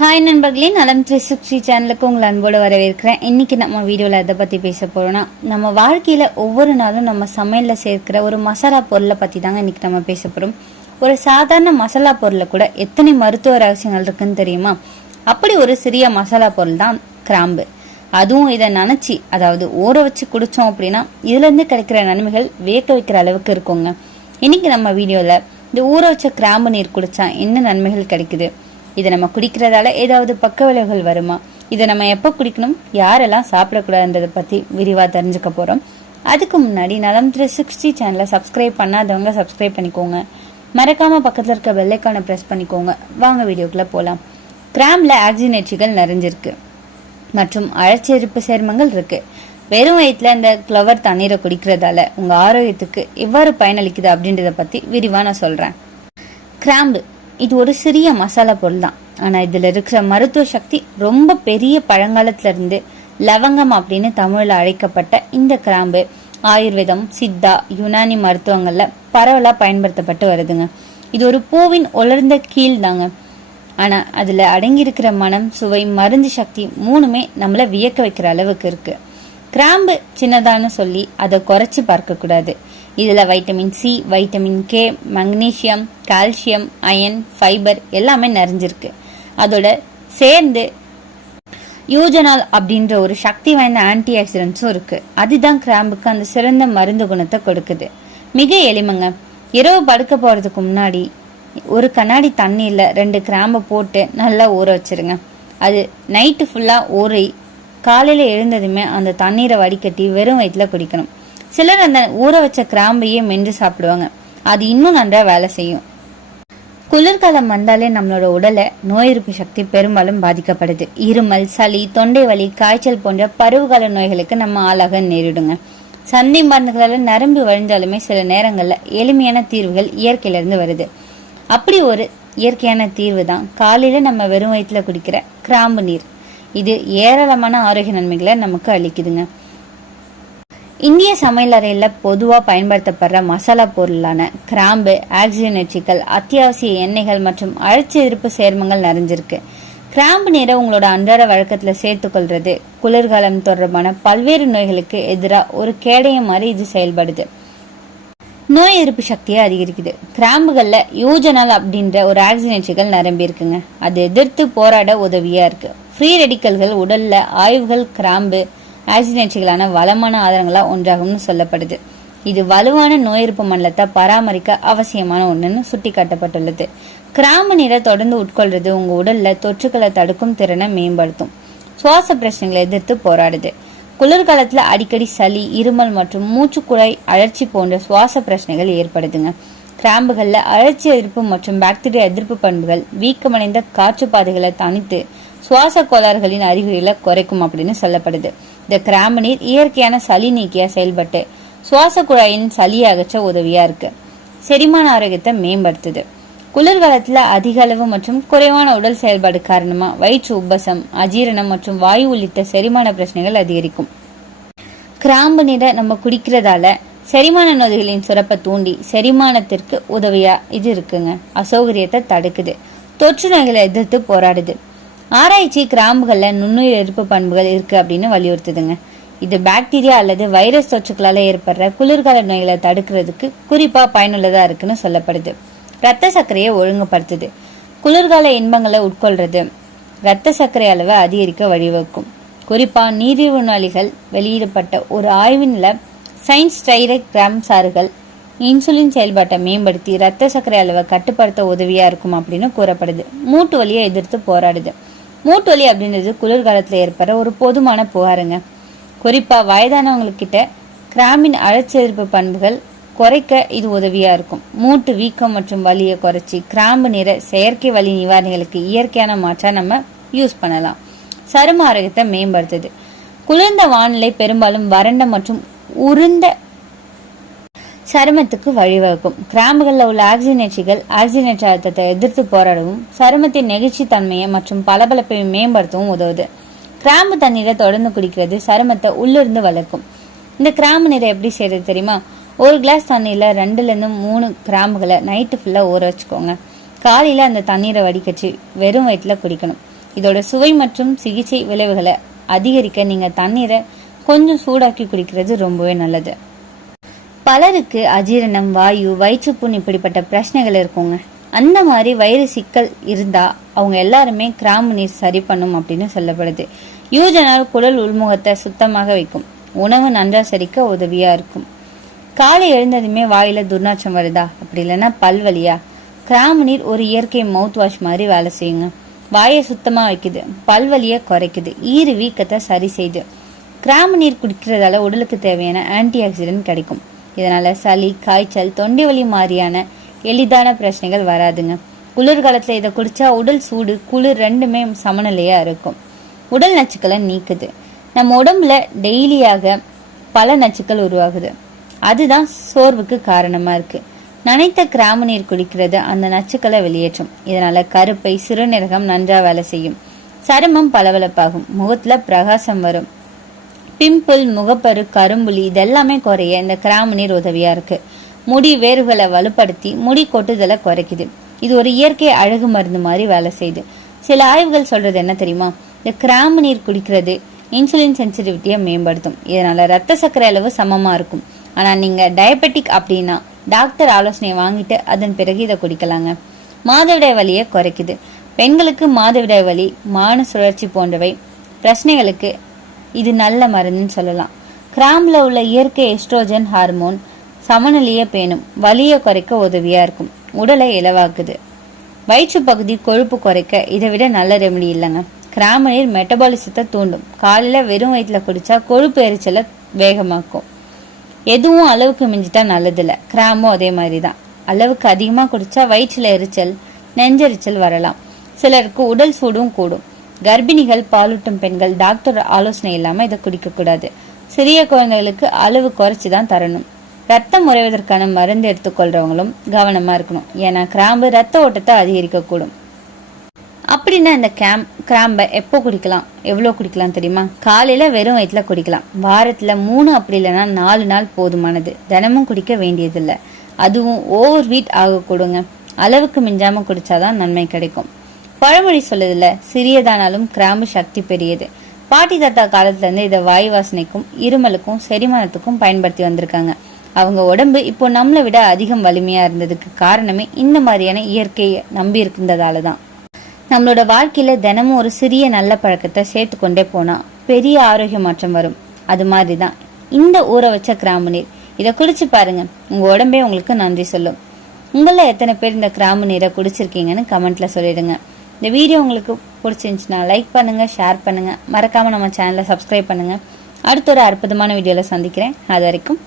Hi நண்பர்களே. நலம் three sixty சேனலுக்கு உங்களை அன்போடு வரவேற்கிறேன். இன்னைக்கு நம்ம வீடியோவில் எதை பற்றி பேச போகிறோன்னா நம்ம வாழ்க்கையில் ஒவ்வொரு நாளும் நம்ம சமையலில் சேர்க்கிற ஒரு மசாலா பொருளை பற்றி தாங்க இன்னைக்கு நம்ம பேச போகிறோம் ஒரு சாதாரண மசாலா பொருளை கூட எத்தனை மருத்துவ ரகசியங்கள் இருக்குன்னு தெரியுமா? அப்படி ஒரு சிறிய மசாலா பொருள் தான் கிராம்பு. அதுவும் இதை நினச்சி அதாவது ஊற வச்சு குடித்தோம் அப்படின்னா இதுலேருந்து கிடைக்கிற நன்மைகள் வியக்க வைக்கிற அளவுக்கு இருக்குங்க. இன்னைக்கு நம்ம வீடியோவில் இந்த ஊற வச்ச கிராம்பு நீர் குடித்தா என்ன நன்மைகள் கிடைக்குது? இதை நம்ம குடிக்கிறதால ஏதாவது பக்க விளைவுகள் வருமா? இதை நம்ம எப்போ குடிக்கணும்? யாரெல்லாம் சாப்பிடக்கூடாதுன்றதை பற்றி விரிவாக தெரிஞ்சுக்க போகிறோம் அதுக்கு முன்னாடி நலம் த்ரீ சிக்ஸ்டி சேனலை சப்ஸ்கிரைப் பண்ணாதவங்க சப்ஸ்கிரைப் பண்ணிக்கோங்க. மறக்காமல் பக்கத்தில் இருக்க வெள்ளைக்கான ப்ரெஸ் பண்ணிக்கோங்க. வாங்க வீடியோக்குள்ளே போகலாம் கிராம்பில் ஆக்சினேட்சிகள் நிறைஞ்சிருக்கு. மற்றும் அழச்செருப்பு சேர்மங்கள் இருக்குது வெறும் வயிற்றுல இந்த கிளவர் தண்ணீரை குடிக்கிறதால உங்கள் ஆரோக்கியத்துக்கு எவ்வாறு பயனளிக்குது அப்படின்றத பற்றி விரிவாக நான் சொல்கிறேன் கிராம்பு. இது ஒரு சிறிய மசாலா பொருள் தான். ஆனால் இதில் இருக்கிற மருத்துவ சக்தி ரொம்ப பெரிய பழங்காலத்திலிருந்து லவங்கம் அப்படின்னு தமிழில் அழைக்கப்பட்ட இந்த கிராம்பு ஆயுர்வேதம் சித்தா யுனானி மருத்துவங்களில் பரவலாக பயன்படுத்தப்பட்டு வருதுங்க. இது ஒரு பூவின் உலர்ந்த கீழ் தாங்க. ஆனால் அதில் அடங்கியிருக்கிற மனம் சுவை மருந்து சக்தி மூணுமே நம்மளை வியக்க வைக்கிற அளவுக்கு இருக்குது கிராம்பு சின்னதான்னு சொல்லி அதை குறைச்சி பார்க்கக்கூடாது. இதில் vitamin C vitamin K magnesium calcium iron fibre எல்லாமே நிறைஞ்சிருக்கு. அதோட சேர்ந்து யூஜனால் அப்படின்ற ஒரு சக்தி வாய்ந்த ஆன்டி ஆக்சிடென்ட்ஸும் இருக்குது அதுதான் கிராம்புக்கு அந்த சிறந்த மருந்து குணத்தை கொடுக்குது. மிக எளிமைங்க. இரவு படுக்க போகிறதுக்கு முன்னாடி ஒரு கண்ணாடி தண்ணியில் ரெண்டு கிராம்பை போட்டு நல்லா ஊற வச்சிருங்க. அது நைட்டு ஃபுல்லாக ஊறி காலையில் எழுந்ததுமே அந்த தண்ணீரை வடிகட்டி வெறும் வயிற்றுல குடிக்கணும். சிலர் அந்த ஊற வச்ச கிராம்பையே மென்று சாப்பிடுவாங்க. அது இன்னும் நன்றா வேலை செய்யும். குளிர்காலம் வந்தாலே நம்மளோட உடலை நோய் எதிர்ப்பு சக்தி பெரும்பாலும் பாதிக்கப்படுது. இருமல் சளி தொண்டை வலி காய்ச்சல் போன்ற பருவகால நோய்களுக்கு நம்ம ஆளாக நேரிடுங்க. சந்தை மருந்துகளால் நரம்பு வழிந்தாலுமே சில நேரங்களில் எளிமையான தீர்வுகள் இயற்கையிலிருந்து வருது. அப்படி ஒரு இயற்கையான தீர்வு தான் காலையில் நம்ம வெறும் வயிற்றுல குடிக்கிற கிராம்பு நீர். இது ஏராளமான ஆரோக்கிய நன்மைகளை நமக்கு அளிக்குதுங்க. இந்திய சமையலறையில் பொதுவாக பயன்படுத்தப்படுற மசாலா பொருளான கிராம்பு ஆக்சிஜனேட்சிகள் அத்தியாவசிய எண்ணெய்கள் மற்றும் அழற்சி எதிர்ப்பு சேர்மங்கள் நிறைஞ்சிருக்கு. கிராம்பு நிற உங்களோட அன்றாட வழக்கத்தில் சேர்த்துக்கொள்றது குளிர்காலம் தொடர்பான பல்வேறு நோய்களுக்கு எதிராக ஒரு கேடயம் மாதிரி இது செயல்படுது. நோய் எதிர்ப்பு சக்தியை அதிகரிக்குது. கிராம்புகளில் யூஜனால் அப்படின்ற ஒரு ஆக்சினேட்சிகள் நிரம்பி இருக்குங்க அது எதிர்த்து போராட உதவியாக இருக்குது ஃப்ரீ ரெடிக்கல்கள் உடலில் ஆய்வுகள் கிராம்பு ஆக்சிடென்ட்களான வளமான ஆதாரங்களா ஒன்றாகும்னு சொல்லப்படுது. இது வலுவான நோய் மண்டலத்தை பராமரிக்க அவசியமான ஒன்றுன்னு சுட்டி காட்டப்பட்டுள்ளது கிராம்பு நீரை தொடர்ந்து உட்கொள்றது உங்க உடல்ல தொற்றுக்களை தடுக்கும் திறனை மேம்படுத்தும். சுவாச பிரச்சனைகளை எதிர்த்து போராடுது. குளிர்காலத்துல அடிக்கடி சளி இருமல் மற்றும் மூச்சுக்குழாய் அழற்சி போன்ற சுவாச பிரச்சனைகள் ஏற்படுதுங்க. கிராம்புகளில் அழற்சி எதிர்ப்பு மற்றும் பாக்டீரியா எதிர்ப்பு பண்புகள் வீக்கமடைந்த காற்று பாதைகளை தணித்து சுவாச கோளாறுகளின் அறிகுறிகளை குறைக்கும் அப்படின்னு சொல்லப்படுது. இந்த கிராம்பு நீர் இயற்கையான சளி நீக்கியா செயல்பட்டு சுவாச குழாயின் சளி அகற்ற உதவியா இருக்கு. செரிமான ஆரோக்கியத்தை மேம்படுத்துது. குளிர்காலத்தில் அதிக அளவு மற்றும் குறைவான உடல் செயல்பாடு காரணமாக வயிற்று உபசம் அஜீரணம் மற்றும் வாயு உள்ளிட்ட செரிமான பிரச்சனைகள் அதிகரிக்கும். கிராம்பு நீரை நம்ம குடிக்கிறதால செரிமான நோய்களின் சுரப்பை தூண்டி செரிமானத்திற்கு உதவியா இது இருக்குங்க. அசௌகரியத்தை தடுக்குது. தொற்று நோய்களை எதிர்த்து போராடுது. ஆராய்ச்சி கிராம்புகளில் நுண்ணுயிர் எதிர்ப்பு பண்புகள் இருக்கு அப்படின்னு வலியுறுத்துதுங்க. இது பாக்டீரியா அல்லது வைரஸ் தொற்றுக்களால் ஏற்படுற குளிர்கால நோய்களை தடுக்கிறதுக்கு குறிப்பாக பயனுள்ளதாக இருக்குன்னு சொல்லப்படுது. ரத்த சர்க்கரையை ஒழுங்குபடுத்துது. குளிர்கால இன்பங்களை உட்கொள்றது. ரத்த சர்க்கரை அளவை அதிகரிக்க வழிவகுக்கும். குறிப்பாக நீரிழிவு நோயாளிகள் வெளியிடப்பட்ட ஒரு ஆய்வினில் சயின்ஸ் டைரக்ட் கிராம் சாறுகள் இன்சுலின் செயல்பாட்டை மேம்படுத்தி ரத்த சர்க்கரை அளவை கட்டுப்படுத்த உதவியாக இருக்கும் அப்படின்னு கூறப்படுது. மூட்டு வலியை எதிர்த்து போராடுது. மூட்டொலி வலி அப்படின்றது குளிர்காலத்தில் ஏற்படுற ஒரு பொதுமான புகாருங்க. குறிப்பாக வயதானவங்கக்கிட்ட கிராமின் அழற்சி எதிர்ப்பு பண்புகள் குறைக்க இது உதவியாக இருக்கும். மூட்டு வீக்கம் மற்றும் வலியை குறைச்சி கிராம்பு நிற செயற்கை வலி நிவாரணிகளுக்கு இயற்கையான மாற்றாக நம்ம யூஸ் பண்ணலாம். சரும ஆரோக்கியத்தை மேம்படுத்துது. குளிர்ந்த வானிலை பெரும்பாலும் வறண்ட மற்றும் உருந்த சருமத்துக்கு வழிவகுக்கும். கிராம்புகளில் உள்ள ஆக்சினேட்சிகள் ஆக்சினேட் அழுத்தத்தை எதிர்த்து போராடவும் சருமத்தின் நெகிழ்ச்சி தன்மையை மற்றும் பளபளப்பை மேம்படுத்தவும் உதவுது. கிராம்பு தண்ணீரை தொடர்ந்து குடிக்கிறது சருமத்தை உள்ளிருந்து வளர்க்கும். இந்த கிராம்பு நீரை எப்படி செய்யறது தெரியுமா? ஒரு கிளாஸ் தண்ணியில் ரெண்டுலேருந்து மூணு கிராம்புகளை நைட்டு ஃபுல்லாக ஊற வச்சுக்கோங்க. காலையில் அந்த தண்ணீரை வடிகட்டி வெறும் வயிற்றுல குடிக்கணும். இதோட சுவை மற்றும் சிகிச்சை விளைவுகளை அதிகரிக்க நீங்கள் தண்ணீரை கொஞ்சம் சூடாக்கி குடிக்கிறது ரொம்பவே நல்லது. பலருக்கு அஜீரணம் வாயு வயிற்றுப்புண் இப்படிப்பட்ட பிரச்சனைகள் இருக்குங்க. அந்த மாதிரி வயிறு சிக்கல் இருந்தா அவங்க எல்லாருமே கிராம்பு நீர் சரி பண்ணும் அப்படின்னு சொல்லப்படுது. யூஜனால் குடல் உள்முகத்தை சுத்தமாக வைக்கும். உணவு நன்றா சரிக்க உதவியா இருக்கும். காலை எழுந்ததுமே வாயில துர்நாற்றம் வருதா? அப்படி இல்லைன்னா பல்வலியா கிராம்பு நீர் ஒரு இயற்கை மவுத் வாஷ் மாதிரி வேலை செய்யுங்க. வாயை சுத்தமா வைக்குது. பல்வலியை குறைக்குது. ஈறு வீக்கத்தை சரி செய்யுது. கிராம்பு நீர் குடிக்கிறதால உடலுக்கு தேவையான ஆன்டி ஆக்சிடென்ட் கிடைக்கும். இதனால சளி காய்ச்சல் தொண்டை வலி மாதிரியான எளிதான பிரச்சனைகள் வராதுங்க. குளிர்காலத்தில் இதை குடிச்சா உடல் சூடு குளிர் ரெண்டுமே சமநிலையா இருக்கும். உடல் நச்சுக்களை நீக்குது. நம்ம உடம்புல டெய்லியாக பல நச்சுக்கள் உருவாகுது. அதுதான் சோர்வுக்கு காரணமா இருக்கு. நனைத்த கிராம நீர் குடிக்கிறது அந்த நச்சுக்களை வெளியேற்றும். இதனால கருப்பை சிறுநீரகம் நன்றா வேலை செய்யும். சருமம் பளபளப்பாகும். முகத்துல பிரகாசம் வரும். பிம்பிள் முகப்பரு கரும்புலி இதெல்லாமே குறைய இந்த கிராம்பு நீர் உதவியா இருக்கு. முடி வேர்களை வலுப்படுத்தி முடி கொட்டுதலை குறைக்குது. இது ஒரு இயற்கை அழகு மருந்து மாதிரி வேலை செய்யுது. சில ஆய்வுகள் சொல்றது என்ன தெரியுமா? இந்த கிராம்பு நீர் குடிக்கிறது இன்சுலின் சென்சிட்டிவிட்டியை மேம்படுத்தும். இதனால ரத்த சர்க்கரை அளவு சமமா இருக்கும். ஆனா நீங்க டயபெட்டிக் அப்படின்னா டாக்டர் ஆலோசனை வாங்கிட்டு அதன் பிறகு இதை குடிக்கலாங்க. மாதவிடாய் வலியை குறைக்குது. பெண்களுக்கு மாதவிடாய் வலி மான சுழற்சி போன்றவை பிரச்சனைகளுக்கு இது நல்ல மருந்துன்னு சொல்லலாம். கிராம்பில் உள்ள இயற்கை எஸ்ட்ரோஜன் ஹார்மோன் சமநிலையை பேணும் வலியை குறைக்க உதவியா இருக்கும் உடலை இலவாக்குது. வயிற்று பகுதி கொழுப்பு குறைக்க இதை விட நல்ல ரெமெடி இல்லைங்க. கிராம நீர் மெட்டபாலிசத்தை தூண்டும். காலையில் வெறும் வயிற்றில் குடித்தா கொழுப்பு எரிச்சலை வேகமாக்கும். எதுவும் அளவுக்கு மிஞ்சிட்டா நல்லதில்ல. கிராமும் அதே மாதிரி தான் அளவுக்கு அதிகமாக குடித்தா வயிற்றில் எரிச்சல் நெஞ்செரிச்சல் வரலாம். சிலருக்கு உடல் சூடும் கூடும். கர்ப்பிணிகள் பாலூட்டும் பெண்கள் டாக்டர் ஆலோசனை இல்லாமல் இதை குடிக்கக்கூடாது சிறிய குழந்தைகளுக்கு அளவு குறைச்சி தான் தரணும். ரத்தம் உறைவதற்கான மருந்து எடுத்துக்கொள்றவங்களும் கவனமாக இருக்கணும். ஏன்னா கிராம்பு ரத்த ஓட்டத்தை அதிகரிக்கக்கூடும் அப்படின்னா இந்த கேம் கிராம்பை எப்போ குடிக்கலாம்? எவ்வளோ குடிக்கலாம் தெரியுமா? காலையில் வெறும் வயிற்றில் குடிக்கலாம். வாரத்தில் மூணு அப்படி இல்லைன்னா நாலு நாள் போதுமானது. தினமும் குடிக்க வேண்டியதில்லை. அதுவும் ஓவர் வீட் ஆகக்கூடுங்க. அளவுக்கு மிஞ்சாமல் குடித்தாதான் நன்மை கிடைக்கும். பழமொழி சொல்லுதுல சிறியதானாலும் கிராம்பு சக்தி பெரியது. பாட்டி தாத்தா காலத்துலேருந்து இதை வாய் வாசனைக்கும் இருமலுக்கும் செரிமானத்துக்கும் பயன்படுத்தி வந்திருக்காங்க. அவங்க உடம்பு இப்போ நம்மளை விட அதிகம் வலிமையாக இருந்ததுக்கு காரணமே இந்த மாதிரியான இயற்கையை நம்பி இருந்ததால தான் நம்மளோட வாழ்க்கையில் தினமும் ஒரு சிறிய நல்ல பழக்கத்தை சேர்த்து கொண்டே போனால் பெரிய ஆரோக்கிய மாற்றம் வரும். அது மாதிரி தான் இந்த ஊற வச்ச கிராம்பு நீர். இதை குடிச்சு பாருங்க. உங்கள் உடம்பே உங்களுக்கு நன்றி சொல்லும். உங்களில் எத்தனை பேர் இந்த கிராம்பு நீரை குடிச்சிருக்கீங்கன்னு கமெண்ட்ல சொல்லிடுங்க. இந்த வீடியோ உங்களுக்கு பிடிச்சிருந்துச்சுன்னா லைக் பண்ணுங்கள் ஷேர் பண்ணுங்கள் மறக்காமல் நம்ம சேனலை சப்ஸ்கிரைப் பண்ணுங்கள் அடுத்த ஒரு அற்புதமான வீடியோவில் சந்திக்கிறேன். அது வரைக்கும்